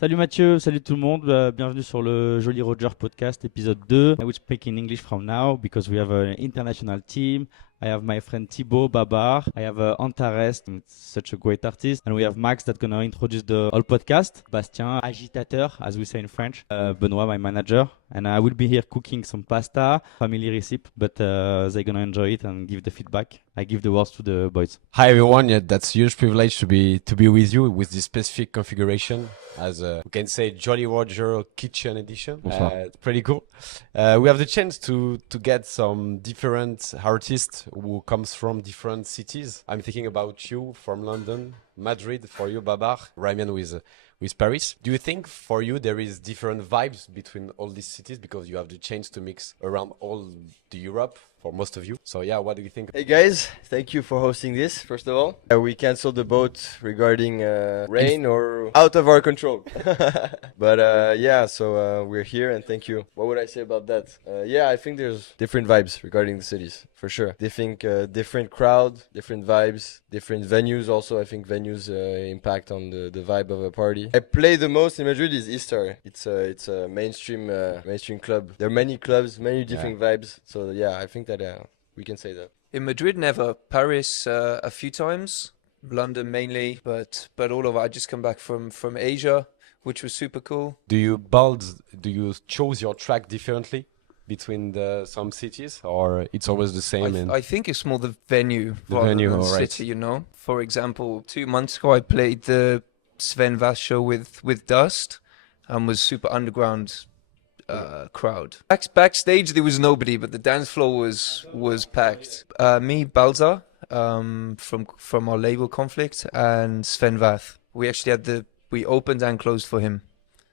Salut Mathieu, salut tout le monde, bienvenue sur le Jolly Roger podcast épisode 2. I will speak in English from now because we have an international team. I have my friend Thibaut, Babar. I have Antares, such a great artist. And we have Max that's going to introduce the whole podcast. Bastien, agitateur, as we say in French. Benoit, my manager. And I will be here cooking some pasta, family recipe, but they're going to enjoy it and give the feedback. I give the words to the boys. Hi everyone, yeah, that's a huge privilege to be with you with this specific configuration as we can say Jolly Roger Kitchen Edition. It's pretty cool. We have the chance to get some different artists who comes from different cities. I'm thinking about you from London, Madrid for you, Babar, Ramyen with Paris. Do you think for you there is different vibes between all these cities because you have the chance to mix around all the Europe for most of you? So yeah, what do you think? Hey guys, thank you for hosting this, first of all. We canceled the boat regarding rain or out of our control. But so we're here and thank you. What would I say about that? I think there's different vibes regarding the cities, for sure. They think different crowd, different vibes, different venues also. I think venues impact on the vibe of a party. I play the most in Madrid is Easter. It's a mainstream club. There are many clubs, many different vibes. So yeah, I think that we can say that. In Madrid, never. Paris, a few times. London mainly, but all of it. I just come back from Asia, which was super cool. Do you choose your track differently between some cities, or it's always the same? I think it's more the venue rather than the city, you know. For example, 2 months ago, I played the Sven Vath show with Dust and was super underground crowd. Backstage there was nobody, but the dance floor was packed. Me, Balza, from our label Conflict, and Sven Vath. We actually we opened and closed for him,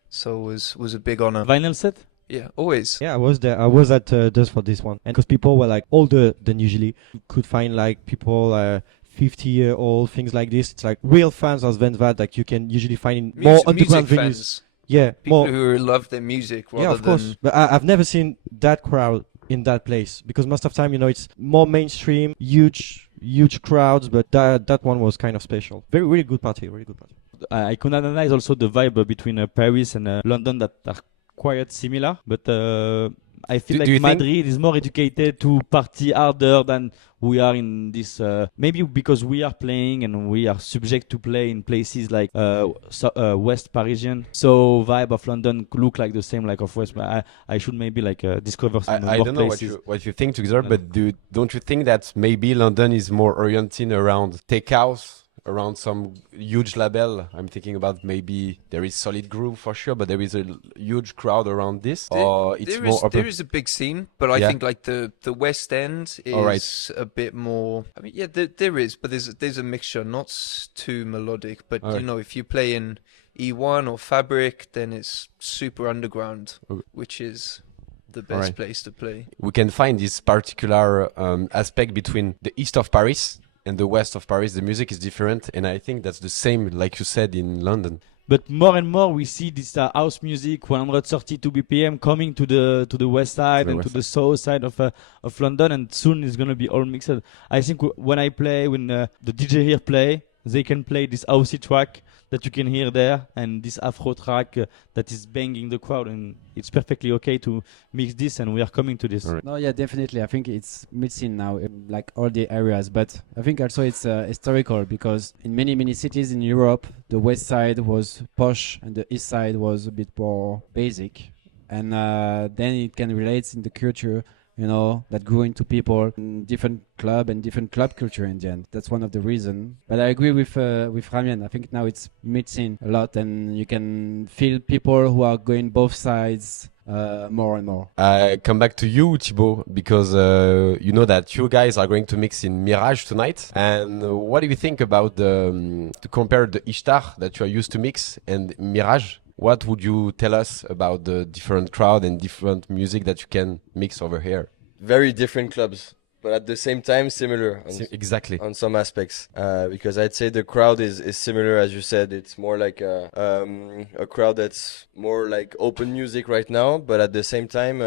so it was a big honor. Vinyl set? Yeah, always. Yeah, I was there. I was at Dust for this one, and because people were like older than usually, you could find like people 50-year-old, things like this. It's like real fans of Sven Vath, like you can usually find in more underground venues. Fans. Yeah, people who love their music rather of course. than... But I've never seen that crowd in that place because most of the time, you know, it's more mainstream, huge crowds. But that one was kind of special. Really good party. I can analyze also the vibe between Paris and London that are quite similar, but I feel like Madrid is more educated to party harder than we are in this. Maybe because we are playing and we are subject to play in places like West Parisian. So vibe of London look like the same like of West. I should maybe discover some more I don't know places. what you think together, but don't you think that maybe London is more oriented around tech house? Around some huge label, I'm thinking about maybe there is Solid Groove for sure, but there is a huge crowd around this. There is a big scene, but I think like the West End is a bit more. I mean, yeah, there is, but there's a mixture, not too melodic. But you know, if you play in E1 or Fabric, then it's super underground, which is the best place to play. We can find this particular aspect between the east of Paris and the west of Paris. The music is different, and I think that's the same, like you said, in London. But more and more we see this house music, 132 BPM, coming to the west side and to the south side of London, and soon it's gonna be all mixed. I think when the DJ here play, they can play this housey track that you can hear there, and this Afro track that is banging the crowd, and it's perfectly okay to mix this, and we are coming to this. Right. No, yeah, definitely. I think it's mixing now, like all the areas, but I think also it's historical because in many cities in Europe, the west side was posh and the east side was a bit more basic, and then it can relate in the culture, you know, that grew into people in different club and different club culture in the end. That's one of the reasons. But I agree with Ramyen. I think now it's mixing a lot and you can feel people who are going both sides more and more. I come back to you, Thibaut, because you know that you guys are going to mix in Mirage tonight. And what do you think about to compare the Ishtar that you are used to mix and Mirage? What would you tell us about the different crowd and different music that you can mix over here? Very different clubs, but at the same time similar. Exactly. On some aspects, because I'd say the crowd is similar, as you said. It's more like a crowd that's more like open music right now, but at the same time,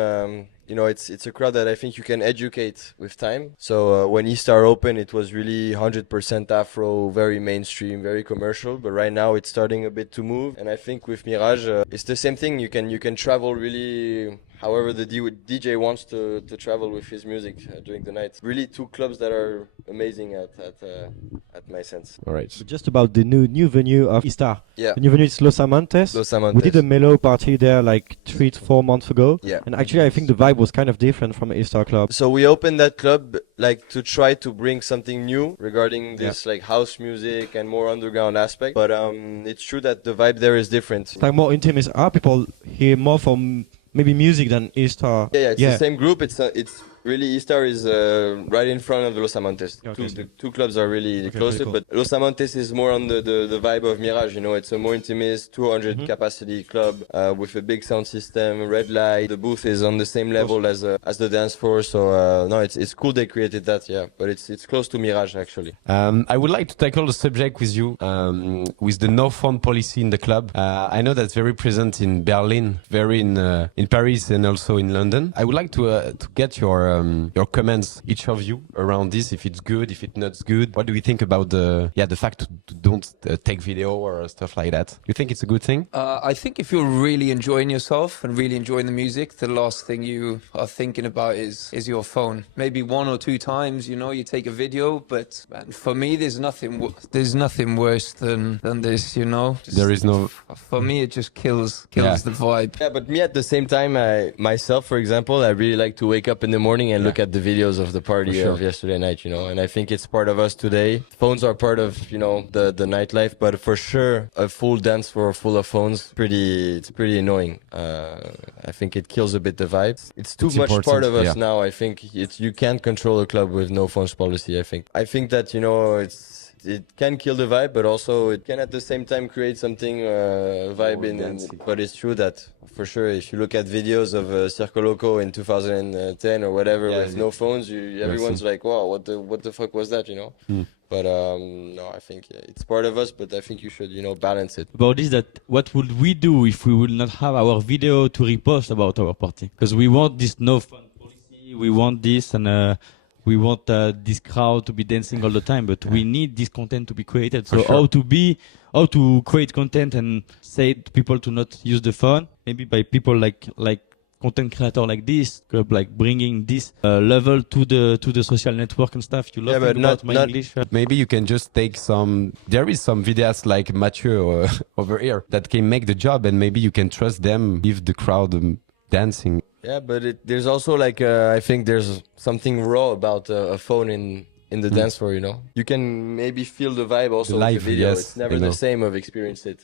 you know, it's a crowd that I think you can educate with time. So when E-Star opened, it was really 100% Afro, very mainstream, very commercial. But right now it's starting a bit to move. And I think with Mirage, it's the same thing. You can travel really however the DJ wants to travel with his music during the night. Really two clubs that are amazing at my sense. All right. But just about the new venue of E-Star. Yeah. The new venue is Los Amantes. Los Amantes. We did a mellow party there like 3 to 4 months ago. Yeah. And actually I think the vibe was kind of different from E-Star Club. So we opened that club like to try to bring something new regarding this like house music and more underground aspect. But it's true that the vibe there is different. It's like more intimate. People hear more from maybe music than E-Star. Yeah, it's the same group. It's really E-Star is right in front of the Los Amantes. Okay, The two clubs are really closer, cool. but Los Amantes is more on the vibe of Mirage. You know, it's a more intimate 200 capacity club with a big sound system, red light. The booth is on the same level as the dance floor. So no, it's cool they created that. Yeah, but it's close to Mirage actually. I would like to tackle the subject with you, with the no phone policy in the club. I know that's very present in Berlin, very in Paris, and also in London. I would like to get your comments, each of you, around this. If it's good, if it's not good. What do you think about the fact to don't take video or stuff like that? You think it's a good thing? I think if you're really enjoying yourself and really enjoying the music, the last thing you are thinking about is your phone. Maybe 1 or 2 times, you know, you take a video, but man, for me, there's nothing worse than this, you know. There is no. For me, it just kills the vibe. Yeah, but me at the same time, myself, for example, I really like to wake up in the morning and look at the videos of the party of yesterday night, you know, and I think it's part of us today. Phones are part of, you know, the nightlife, but for sure, a full dance floor full of phones, it's pretty annoying. I think it kills a bit the vibe. It's too much part of us now. I think you can't control a club with no phones policy. I think that, you know, it can kill the vibe, but also it can at the same time create something vibe but it's true that for sure if you look at videos of Circo Loco in 2010 or whatever with no phones, everyone's like, wow, what the fuck was that, you know? But no, I think it's part of us, but I think you should, you know, balance it. About this, that what would we do if we would not have our video to repost about our party? Because we want this no fun policy, we want this, and we want this crowd to be dancing all the time, but we need this content to be created. So how to create content and say to people to not use the phone? Maybe by people like content creator like this, like bringing this level to the social network and stuff. You love about my English. Maybe you can just take some. There is some videos like Mathieu over here that can make the job, and maybe you can trust them, leave the crowd dancing. Yeah, but there's also like I think there's something raw about a phone in the dance floor, you know. You can maybe feel the vibe also with the video. It's never the same of experience it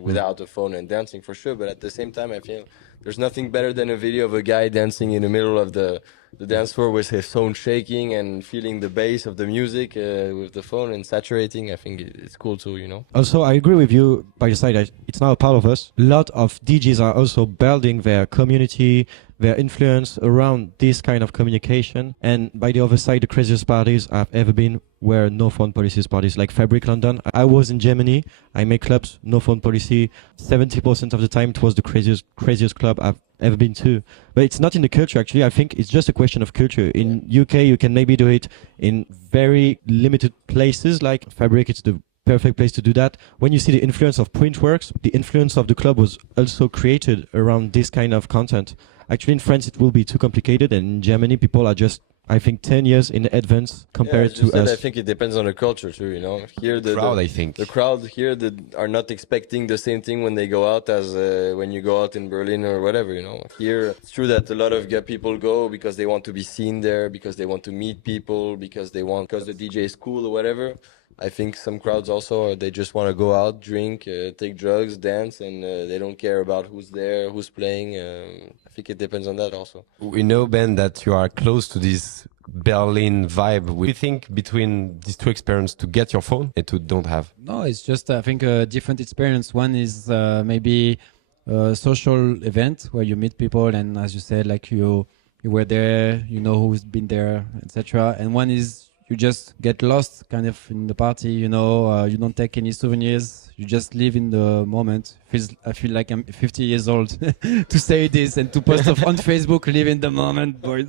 without a phone and dancing for sure. But at the same time, I feel there's nothing better than a video of a guy dancing in the middle of the dance floor with his phone shaking and feeling the bass of the music with the phone and saturating. I think it's cool too, you know. Also, I agree with you by the side that it's now a part of us. A lot of DJs are also building their community, their influence around this kind of communication. And by the other side, the craziest parties I've ever been were no phone policies parties, like Fabric London. I was in Germany. I make clubs, no phone policy. 70% of the time it was the craziest club I've ever been to. But it's not in the culture, actually. I think it's just a question of culture. In UK, you can maybe do it in very limited places, like Fabric. It's the perfect place to do that. When you see the influence of Printworks, the influence of the club was also created around this kind of content. Actually, in France, it will be too complicated, and in Germany, people are just, I think, 10 years in advance compared to us. I think it depends on the culture too, you know. Here, the crowd here are not expecting the same thing when they go out as when you go out in Berlin or whatever, you know. Here, it's true that a lot of people go because they want to be seen there, because they want to meet people, because the DJ is cool or whatever. I think some crowds also, they just want to go out, drink, take drugs, dance, and they don't care about who's there, who's playing. I think it depends on that also. We know, Ben, that you are close to this Berlin vibe. What do you think between these two experiences, to get your phone and to don't have? No, it's just, I think, a different experience. One is maybe a social event where you meet people, and as you said, like you were there, you know who's been there, etc. And one is you just get lost kind of in the party, you know, you don't take any souvenirs, you just live in the moment. I feel like I'm 50 years old to say this and to post on Facebook, live in the moment. Boys.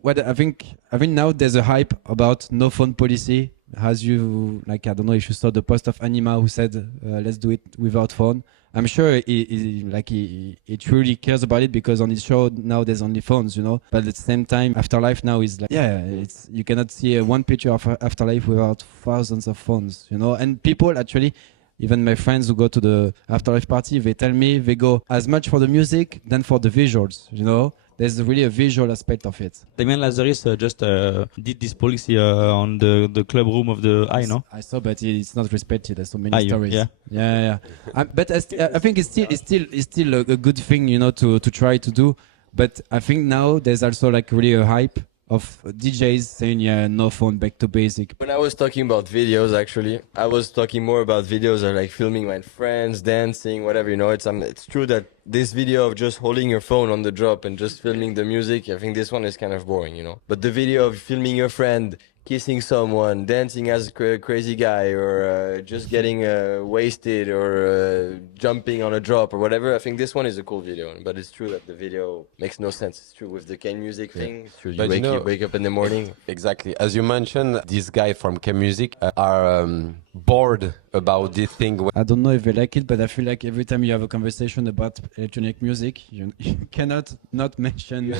What I think now there's a hype about no phone policy. As you, like, I don't know if you saw the post of Anima who said, let's do it without phone. I'm sure he truly cares about it because on his show now there's only phones, you know. But at the same time, Afterlife now is like, you cannot see one picture of Afterlife without thousands of phones, you know. And people actually, even my friends who go to the Afterlife party, they tell me they go as much for the music than for the visuals, you know. There's really a visual aspect of it. Damien Lazarus just did this policy on the club room of the I know. I saw, but it's not respected. There's so many stories. Yeah. But I think it's still a good thing, you know, to try to do. But I think now there's also like really a hype of DJs saying, no phone, back to basic. When I was talking about videos, actually, I was talking more about videos of like filming my friends, dancing, whatever, you know. It's true that this video of just holding your phone on the drop and just filming the music, I think this one is kind of boring, you know. But the video of filming your friend, kissing someone, dancing as a crazy guy, or just getting wasted, or jumping on a drop, or whatever. I think this one is a cool video. But it's true that the video makes no sense. It's true with the Ken Music thing. It's true. You wake up in the morning. Exactly. As you mentioned, this guy from Ken Music are bored about this thing. I don't know if they like it, but I feel like every time you have a conversation about electronic music, you cannot not mention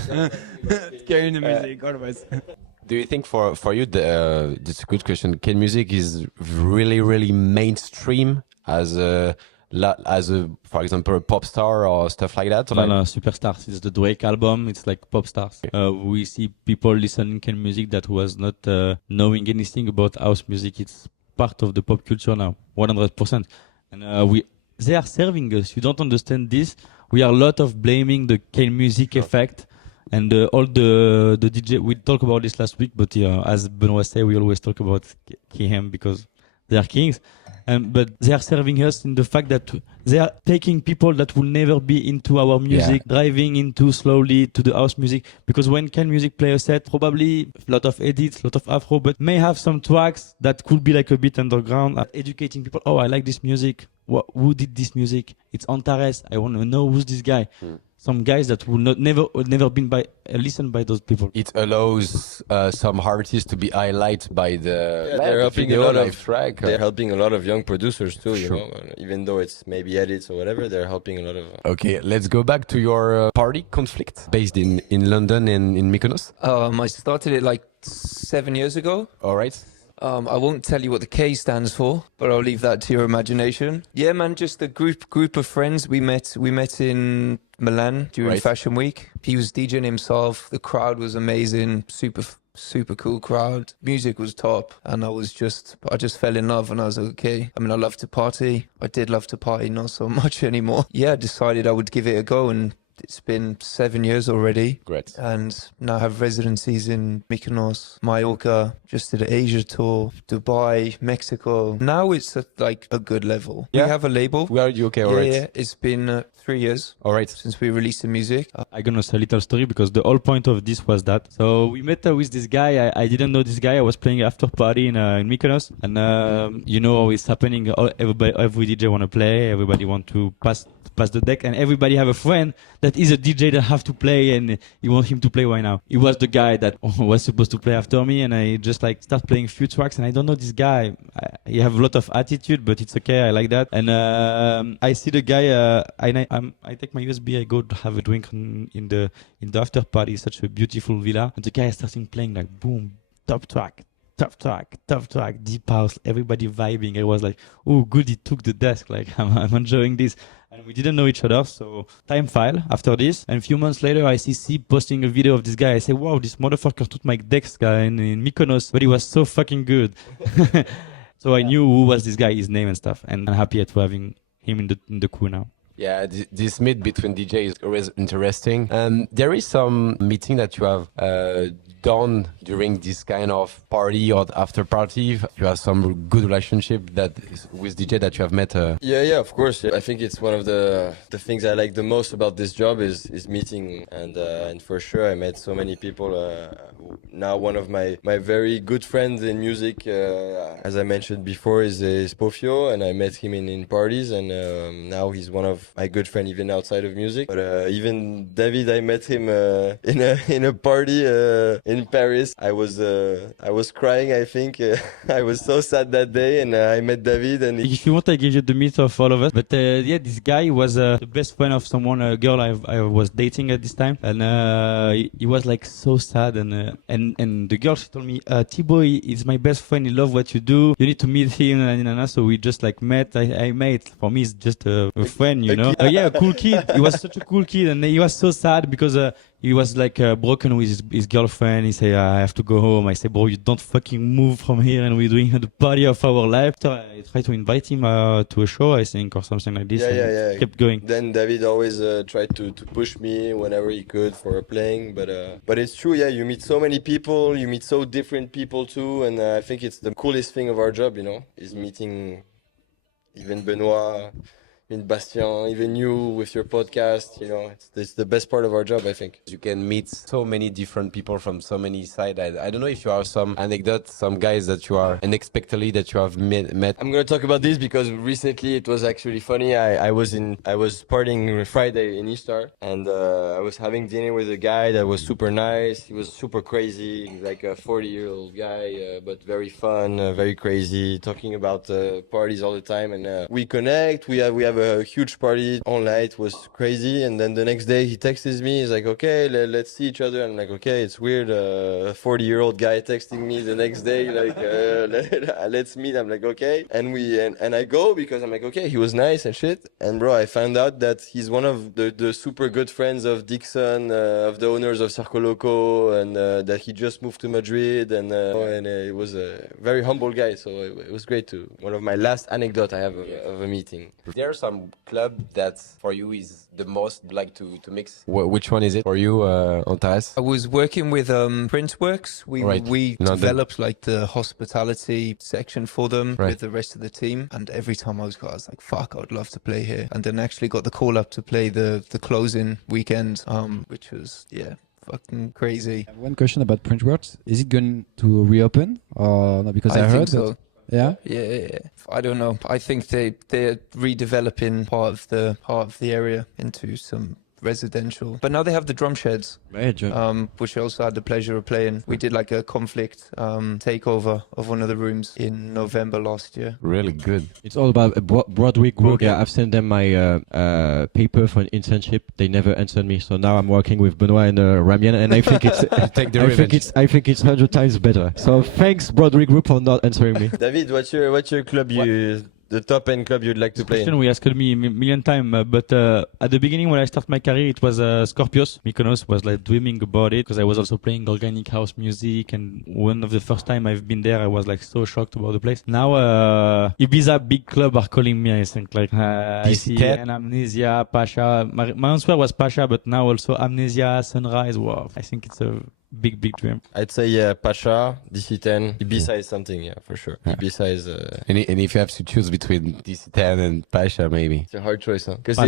Ken Music always. Do you think for you, that's a good question, Ken Music is really mainstream as a, for example, a pop star or stuff like that? No, Superstars. It's the Drake album. It's like pop stars. We see people listening Ken Music that was not knowing anything about house music. It's part of the pop culture now, 100%. And they are serving us. You don't understand this. We are a lot of blaming the Ken Music effect. And all the DJ, we talked about this last week, but as Benoit said, we always talk about KM because they are kings. But they are serving us in the fact that they are taking people that will never be into our music, driving into slowly to the house music. Because when Ken Music play a set, probably a lot of edits, a lot of afro, but may have some tracks that could be like a bit underground, educating people. Oh, I like this music. Who did this music? It's Antares. I want to know who's this guy. Some guys that will never been listened by those people. It allows some artists to be highlighted by the they're helping video, a lot live of track. They're helping a lot of young producers too. Sure. You know, even though it's maybe edits or whatever, they're helping a lot of. Okay, let's go back to your party Conflict, based in London and in Mykonos. I started it like 7 years ago. All right. I won't tell you what the K stands for, but I'll leave that to your imagination. Yeah, man, just a group of friends. We met in Milan during Fashion Week. He was DJing himself. The crowd was amazing. Super cool crowd. Music was top, and I just fell in love, and I was like, okay. I mean, I love to party. I did love to party, not so much anymore. Yeah, I decided I would give it a go, and it's been 7 years already. Great. And now I have residencies in Mykonos, Mallorca, just did an Asia tour, Dubai, Mexico. Now it's at like a good level. Yeah. We have a label. We are UK, all right. Yeah, it's been 3 years. All right. Since we released the music. I'm gonna say a little story because the whole point of this was that. So we met with this guy. I didn't know this guy. I was playing after party in Mykonos, and you know how it's happening. Every DJ want to play. Everybody want to pass the deck, and everybody have a friend that is a DJ that have to play, and you want him to play right now. He was the guy that was supposed to play after me, and I just like start playing a few tracks, and I don't know this guy. He have a lot of attitude, but it's okay. I like that. And I see the guy. I take my USB. I go to have a drink in the after party. Such a beautiful villa, and the guy is starting playing like boom, top track, deep house, everybody vibing. I was like, oh, good, he took the desk. Like, I'm enjoying this. And we didn't know each other, so time file after this. And a few months later, I see C posting a video of this guy. I say, wow, this motherfucker took my desk guy in Mykonos, but he was so fucking good. So I knew who was this guy, his name and stuff. And I'm happy to having him in the crew now. Yeah, this meet between DJ is always interesting. And there is some meeting that you have done during this kind of party or after party. You have some good relationship with DJ that you have met. Yeah, of course. I think it's one of the things I like the most about this job is meeting, and for sure I met so many people. Now one of my very good friends in music, as I mentioned before, is Pofio, and I met him in parties, and now he's one of my good friend even outside of music. But even David, I met him in a party in Paris. I was crying, I think. I was so sad that day, and I met David. And if you want, I give you the meet of all of us. But yeah, this guy was the best friend of a girl I was dating at this time, and he was like so sad, and the girl, she told me, Thibaut is my best friend. He loves what you do. You need to meet him, and so we just like met. I met. For me, it's just a friend, you know. Yeah, a cool kid. He was such a cool kid, and he was so sad because he was like broken with his girlfriend. He said, I have to go home. I said, bro, you don't fucking move from here, and we're doing the party of our life. So I tried to invite him to a show, I think, or something like this. Yeah. Kept going. Then David always tried to push me whenever he could for playing. But it's true, yeah, you meet so many people, you meet so different people too. And I think it's the coolest thing of our job, you know, is meeting even Benoit, even Bastien, even you with your podcast. You know, it's the best part of our job, I think. You can meet so many different people from so many sides. I don't know if you have some anecdotes, some guys that you are unexpectedly that you have met. I'm gonna talk about this because recently it was actually funny. I was partying Friday in Easter, and I was having dinner with a guy that was super nice. He was super crazy, like a 40-year-old guy, but very fun, very crazy, talking about parties all the time. And we connect. We have a huge party all night. It was crazy. And then the next day he texts me. He's like, okay, let's see each other. I'm like, okay, it's weird. A 40-year-old guy texting me the next day, like, let's meet. I'm like, okay. And I go because I'm like, okay, he was nice and shit. And bro, I found out that he's one of the super good friends of Dixon, of the owners of Circo Loco, and that he just moved to Madrid. And it was a very humble guy. So it was great too. One of my last anecdote I have of a meeting. There are some club that for you is the most like to mix. Which one is it for you, Antares? I was working with Printworks. We developed like the hospitality section for them with the rest of the team. And every time I was like, fuck, I would love to play here. And then actually got the call up to play the closing weekend, which was, fucking crazy. I have one question about Printworks. Is it going to reopen or not? Because I heard think so. Yeah. I don't know. I think they're redeveloping part of the area into some residential. But now they have the drum sheds, which I also had the pleasure of playing. We did like a conflict takeover of one of the rooms in November last year. Really good. It's all about Broadway Group. Yeah, I've sent them my paper for an internship. They never answered me, so now I'm working with Benoit and Ramyen, and I think it's I think it's 100 times better. So thanks Broadway Group for not answering me. David, what's your club the top end club you'd like to play in? We asked me a million times, but at the beginning when I started my career, it was Scorpios. Mykonos was like dreaming about it because I was also playing organic house music, and one of the first time I've been there, I was like so shocked about the place. Now Ibiza big club are calling me. I think like IC and Amnesia, Pasha. My answer was Pasha, but now also Amnesia, Sunrise. Wow, I think it's a big dream. I'd say Pasha, DC10, Ibiza is something, for sure. Ibiza is and if you have to choose between DC10 and Pasha, maybe it's a hard choice, huh? Because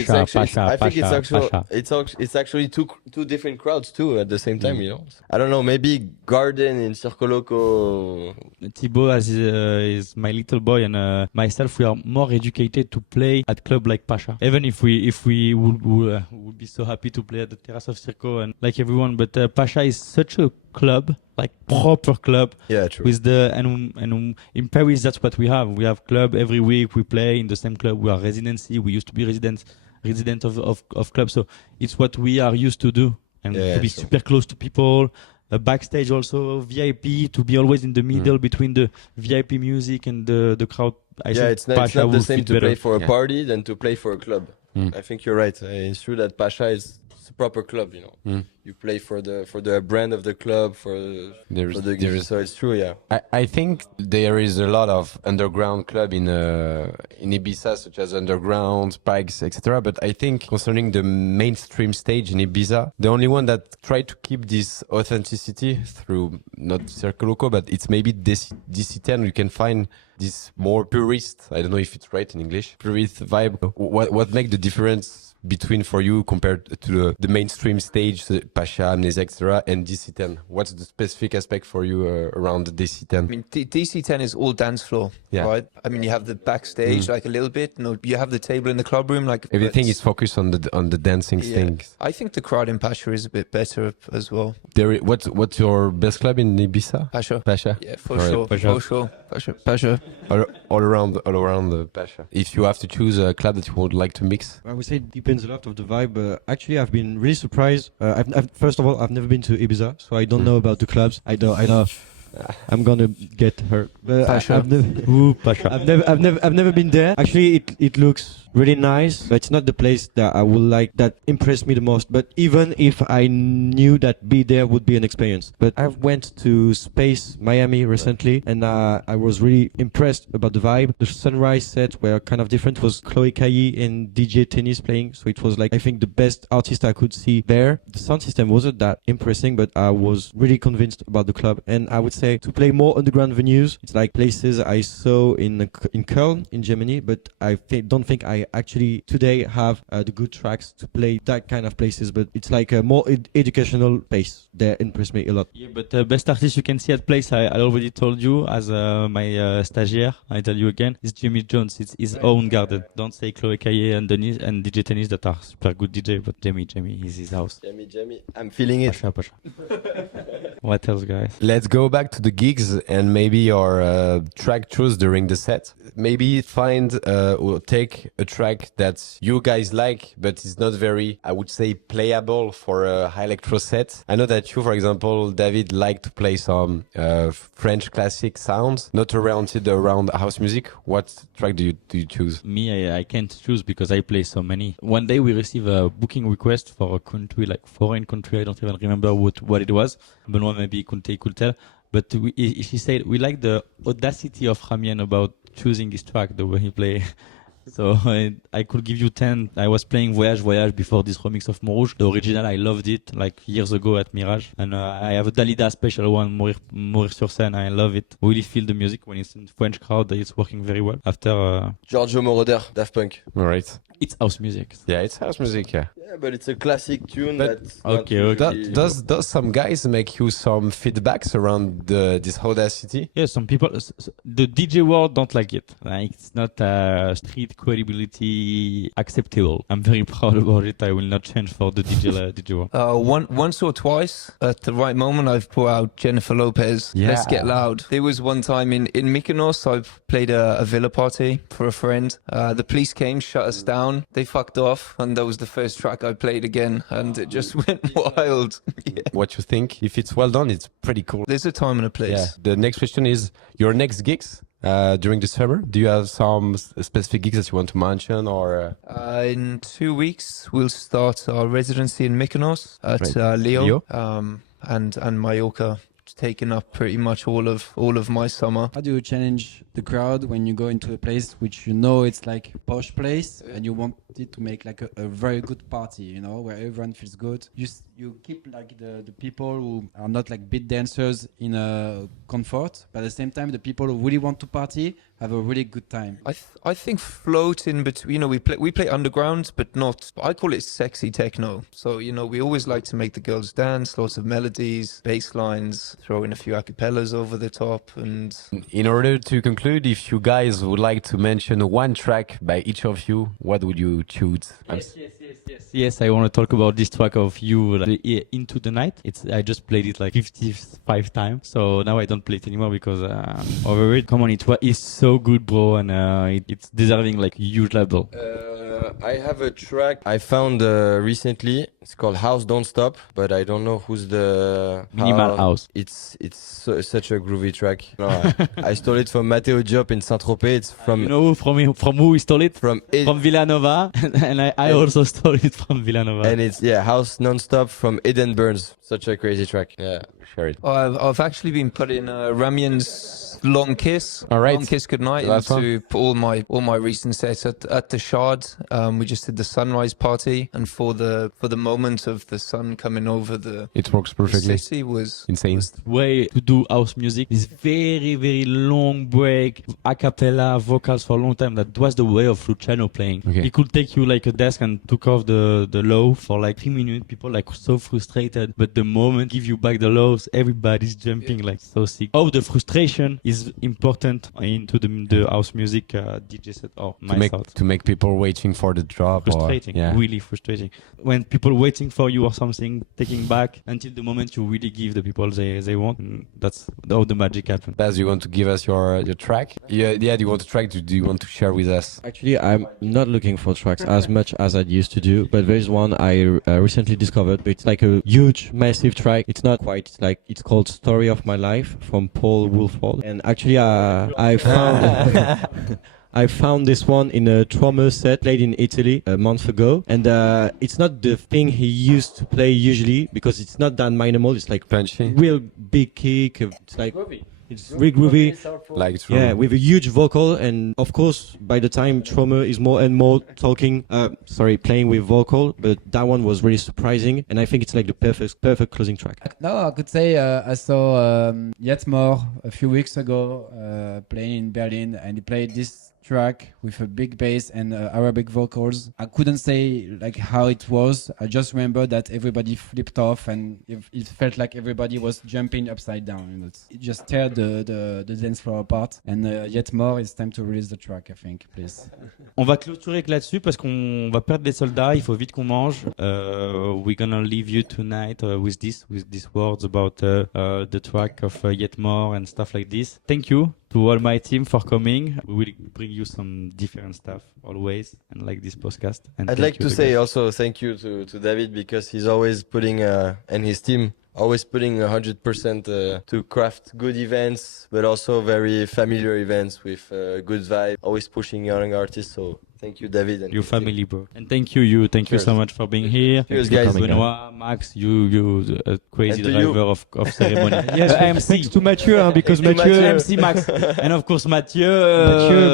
it's actually two different crowds too at the same time, you know. I don't know, maybe Garden in Circo Loco. Thibaut is my little boy, and myself, we are more educated to play at club like Pasha. Even if we would be so happy to play at the Terrace of Circo and like everyone, but Pasha is such a club, like proper club. Yeah, true. With and in Paris, that's what we have. We have club every week. We play in the same club. We are residency. We used to be resident of club. So it's what we are used to do, and to be super close to people. Backstage also VIP, to be always in the middle between the VIP music and the crowd. It's not the same to play for a party than to play for a club. I think you're right. It's true that Pasha is a proper club, you know. You play for the brand of the club, for the gigs. So it's true, yeah. I think there is a lot of underground club in Ibiza, such as Underground, Pikes, etc. But I think concerning the mainstream stage in Ibiza, the only one that tried to keep this authenticity through not Circle Loco, but it's maybe DC10. You can find this more purist, I don't know if it's right in English, purist vibe. What makes the difference between for you compared to the mainstream stage, Pasha, Amnesia, etc., and DC10? What's the specific aspect for you around the DC10? I mean, DC10 is all dance floor, right? I mean, you have the backstage like a little bit. No, you have the table in the club room, like everything is focused on the dancing things. I think the crowd in Pasha is a bit better as well. What's your best club in Ibiza? Pasha. Yeah, for sure. Pasha. All around the Pasha. If you have to choose a club that you would like to mix, I would say it depends a lot of the vibe. Actually, I've been really surprised. First of all, I've never been to Ibiza, so I don't know about the clubs. I know. I'm gonna get hurt. But I've never been there. Actually, it looks really nice, but it's not the place that I would like, that impressed me the most. But even if I knew that be there would be an experience. But I went to Space Miami recently, and I was really impressed about the vibe. The sunrise set were kind of different. It was Chloe Kayi and DJ Tennis playing, so it was like, I think, the best artist I could see there. The sound system wasn't that impressive, but I was really convinced about the club. And I would say to play more underground venues, it's like places I saw in Köln in Germany, but I don't think I actually today have the good tracks to play that kind of places. But it's like a more educational place that impressed me a lot. Yeah, but the best artist you can see at place, I already told you as my stagiaire, I tell you again, is Jimmy Jones. It's his own garden. Don't say Chloe Kaye and Denis and DJ Tennis that are super good DJ, but Jamie is his house. Jamie, I'm feeling it. Pasha. What else, guys? let's go back to the gigs and maybe your track choice during the set. Maybe find or take a track that you guys like, but it's not very, I would say, playable for a high electro set. I know that you, for example, David, like to play some French classic sounds, not oriented around house music. What track do you choose? Me, I can't choose because I play so many. One day we received a booking request for a country, like foreign country. I don't even remember what it was. Benoit maybe could tell. But she said, we like the audacity of Ramyen about choosing this track, the way he play. So I could give you 10. I was playing Voyage before this remix of Montrouge. The original, I loved it like years ago at Mirage. And I have a Dalida special one, Mourir sur scène. I love it. Really feel the music when it's in French crowd. It's working very well. After Giorgio Moroder, Daft Punk. All right. It's house music. Yeah, it's house music, yeah. Yeah, but it's a classic tune. But that's okay. Does some guys make you some feedbacks around this audacity? Yeah, some people, the DJ world don't like it. Like, it's not street credibility acceptable. I'm very proud about it. I will not change for the DJ world. Once or twice at the right moment, I've put out Jennifer Lopez. Yeah. Let's Get Loud. There was one time in Mykonos, I've played a villa party for a friend. The police came, shut us down. They fucked off, and that was the first track I played again, and it just went wild. Yeah. What you think? If it's well done, it's pretty cool. There's a time and a place. Yeah. The next question is your next gigs during the summer. Do you have some specific gigs that you want to mention, or? In 2 weeks, we'll start our residency in Mykonos at Leo. And Mallorca. Taken up pretty much all of my summer. How do you challenge the crowd when you go into a place which you know it's like a posh place and you want it to make like a very good party, you know, where everyone feels good? You keep like the people who are not like beat dancers in a comfort, but at the same time the people who really want to party have a really good time. I think float in between. You know, we play underground, but not. I call it sexy techno. So you know, we always like to make the girls dance. Lots of melodies, bass lines, throw in a few acapellas over the top. And in order to conclude, if you guys would like to mention one track by each of you, what would you choose? Yes, I want to talk about this track of you, like, Into the Night. I just played it like 55 times, so now I don't play it anymore because over it. Come on, it's so good, bro, and it's deserving like huge label. I have a track I found recently. It's called House Don't Stop, but I don't know who's the Minimal House. It's such a groovy track. No, I stole it from Matteo Diop in Saint-Tropez. It's from You know from who we stole it? from Villanova, and I also stole it from Villanova. and it's House Non-Stop from Eden Burns. Such a crazy track. Yeah, share it. Oh, I've actually been putting Ramyen's Long Kiss, All right. Long Kiss Goodnight That's into all my recent sets at the Shard. We just did the sunrise party, and for the moment of the sun coming over It works the perfectly. city was Insane. Way to do house music. This very, very long break, a cappella, vocals for a long time. That was the way of Luciano playing. Okay. He could take you like a desk and took off the low for like 3 minutes. People like so frustrated, but the moment give you back the lows, everybody's jumping like so sick. Oh, the frustration is important into the house music DJ set or my thoughts. To make people waiting for the drop. Frustrating, Or, yeah. really frustrating. When people waiting for you or something, taking back until the moment you really give the people they want. That's how the magic happens. Baz, you want to give us your track? Yeah. Do you want to track? Do you want to share with us? Actually, I'm not looking for tracks as much as I used to do, but there's one I recently discovered. It's like a huge, massive track. It's not quite. It's called "Story of My Life" from Paul Woolford. And actually, I found I found this one in a Trommer set played in Italy a month ago, and it's not the thing he used to play usually because it's not that minimal. It's like Punchy. real big kick. It's like it's really groovy. Like it's Yeah, with a huge vocal, and of course, by the time Trommer is more and more playing with vocal, but that one was really surprising, and I think it's like the perfect closing track. No, I could say I saw Yet More a few weeks ago playing in Berlin, and he played this track with a big bass and Arabic vocals. I couldn't say like how it was. I just remember that everybody flipped off, and it felt like everybody was jumping upside down. You know, it just teared the dance floor apart. And Yet More, it's time to release the track, I think, please. On va clôturer là-dessus parce qu'on va perdre des soldats. Il faut vite qu'on mange. We're gonna leave you tonight with these words about the track of Yet More and stuff like this. Thank you to all my team for coming. We will bring you some different stuff always, and like this podcast. And I'd like to say also thank you to David, because he's always putting and his team always putting 100% to craft good events, but also very familiar events with good vibe. Always pushing young artists. So thank you, David. And your family, bro. And thank you. Thank you so much for being here. Cheers, Thank guys. you, Benoit, Max, you crazy And to you. driver of ceremony. Yes, MC. thanks to Mathieu, because Thank you, Mathieu, Mathieu. MC Max, and of course Mathieu.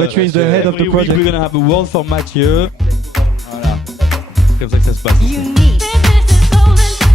Mathieu is the head of the Every week project. we're gonna have a word for Mathieu. Voilà. C'est comme ça que ça se passe. Unique. Business is golden.